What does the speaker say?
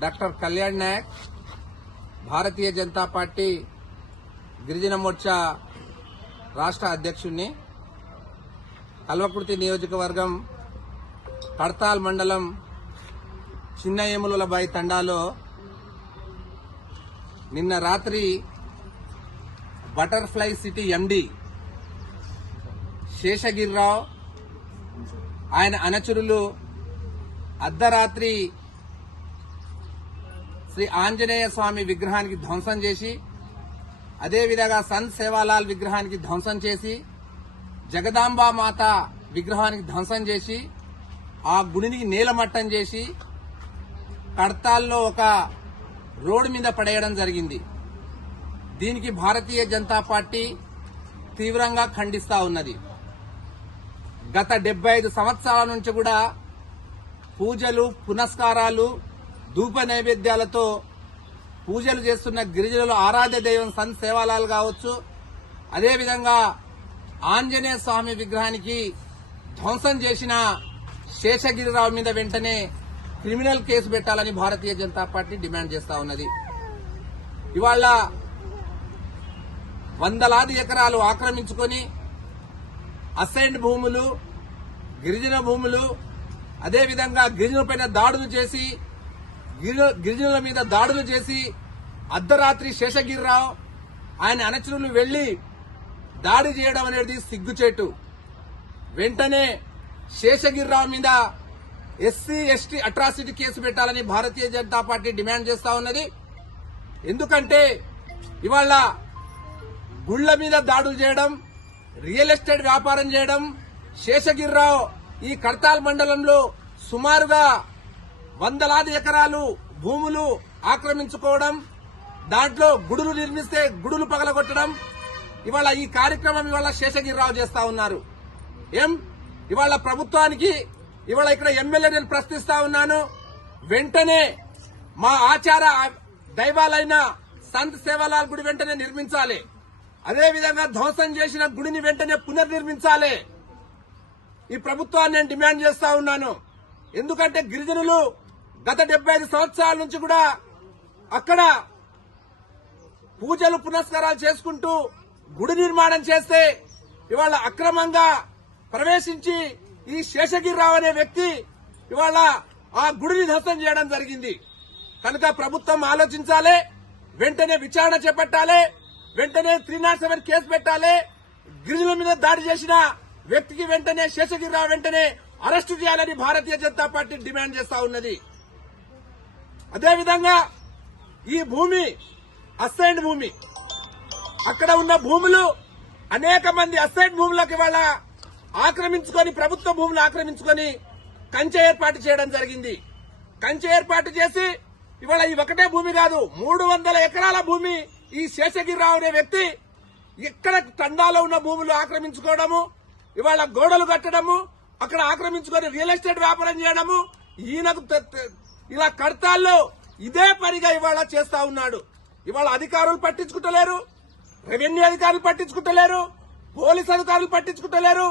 Doctor Kalyan Nayak Bharatiya Janata party గిరిజన మోర్చా రాష్ట్ర అధ్యక్షుణ్ణి కల్వకుర్తి నియోజకవర్గం కడతాల్ మండలం చిన్న ఏములబాయి తండాలో నిన్న రాత్రి బటర్ఫ్లై సిటీ ఎండి శేషగిరిరావు ఆయన అనుచరులు అర్ధరాత్రి శ్రీ ఆంజనేయ స్వామి విగ్రహానికి ధ్వంసం చేసి అదేవిధంగా సంత్ సేవాలాల్ విగ్రహానికి ధ్వంసం చేసి జగదాంబా మాత విగ్రహానికి ధ్వంసం చేసి ఆ గుడిని నీలమట్టం చేసి కడతాల్లో ఒక రోడ్డు మీద పడేయడం జరిగింది. దీనికి భారతీయ జనతా పార్టీ తీవ్రంగా ఖండిస్తా ఉన్నది. గత డెబ్బై ఐదు సంవత్సరాల నుంచి కూడా పూజలు పునస్కారాలు ధూప నైవేద్యాలతో పూజలు చేస్తున్న గిరిజనుల ఆరాధ్య దైవం సంత్ సేవాలయాలు కావచ్చు. అదేవిధంగా ఆంజనేయ స్వామి విగ్రహానికి ధ్వంసం చేసిన శేషగిరిరావు మీద వెంటనే క్రిమినల్ కేసు పెట్టాలని భారతీయ జనతా పార్టీ డిమాండ్ చేస్తా ఉన్నది. ఇవాళ వందలాది ఎకరాలు ఆక్రమించుకొని అసైన్డ్ భూములు గిరిజన భూములు అదేవిధంగా గిరిజనులపైన దాడులు చేసి గిరిజనుల మీద దాడులు చేసి అర్ధరాత్రి శేషగిరిరావు ఆయన అనుచరులు వెళ్ళి దాడి చేయడం అనేది సిగ్గుచేటు. వెంటనే శేషగిరిరావు మీద ఎస్సీ ఎస్టీ అట్రాసిటీ కేసు పెట్టాలని భారతీయ జనతా పార్టీ డిమాండ్ చేస్తా ఉన్నది. ఎందుకంటే ఇవాళ గుళ్ళ మీద దాడులు చేయడం రియల్ ఎస్టేట్ వ్యాపారం చేయడం శేషగిరిరావు ఈ కడతాల్ మండలంలో సుమారుగా వందలాది ఎకరాలు భూములు ఆక్రమించుకోవడం దాంట్లో గుడులు నిర్మిస్తే గుడులు పగలగొట్టడం ఇవాళ ఈ కార్యక్రమం ఇవాళ శేషగిరిరావు చేస్తా ఉన్నారు. ఏం? ఇవాళ ప్రభుత్వానికి ఇవాళ ఇక్కడ ఎమ్మెల్యే నేను ప్రశ్నిస్తా ఉన్నాను. వెంటనే మా ఆచార దైవాలైన సంత్ సేవలాల్ గుడి వెంటనే నిర్మించాలి. అదేవిధంగా ధ్వంసం చేసిన గుడిని వెంటనే పునర్నిర్మించాలి. ఈ ప్రభుత్వాన్ని నేను డిమాండ్ చేస్తా ఉన్నాను. ఎందుకంటే గిరిజనులు గత డెబ్బై ఐదు సంవత్సరాల నుంచి కూడా అక్కడ పూజలు పునస్కారాలు చేసుకుంటూ గుడి నిర్మాణం చేస్తే ఇవాళ అక్రమంగా ప్రవేశించి ఈ శేషగిరిరావు అనే వ్యక్తి ఇవాళ ఆ గుడిని ధ్వంసం చేయడం జరిగింది. కనుక ప్రభుత్వం ఆలోచించాలి వెంటనే విచారణ చేపట్టాలి వెంటనే త్రీ నాట్ సెవెన్ కేసు పెట్టాలి గిరిజనుల మీద దాడి చేసిన వ్యక్తికి వెంటనే శేషగిరిరావు వెంటనే అరెస్టు చేయాలని భారతీయ జనతా పార్టీ డిమాండ్ చేస్తా ఉన్నది. అదేవిధంగా ఈ భూమి అసైన్డ్ భూమి. అక్కడ ఉన్న భూములు అనేక మంది అసైన్డ్ భూములకు ఇవాళ ఆక్రమించుకొని ప్రభుత్వ భూములు ఆక్రమించుకొని కంచె ఏర్పాటు చేయడం జరిగింది. కంచె ఏర్పాటు చేసి ఇవాళ ఈ ఒకటే భూమి కాదు మూడు వందల ఎకరాల భూమి ఈ శేషగిరిరావు అనే వ్యక్తి ఇక్కడ తండాలో ఉన్న భూములు ఆక్రమించుకోవడము ఇవాళ గోడలు కట్టడము అక్కడ ఆక్రమించుకొని రియల్ ఎస్టేట్ వ్యాపారం చేయడము ఈయనకు ఇలా కడతాల్లో ఇదే పనిగా ఇవాళ చేస్తా ఉన్నాడు. ఇవాళ అధికారులు పట్టించుకుంటలేరు రెవెన్యూ అధికారులు పట్టించుకుంటలేరు పోలీస్ అధికారులు పట్టించుకుంటలేరు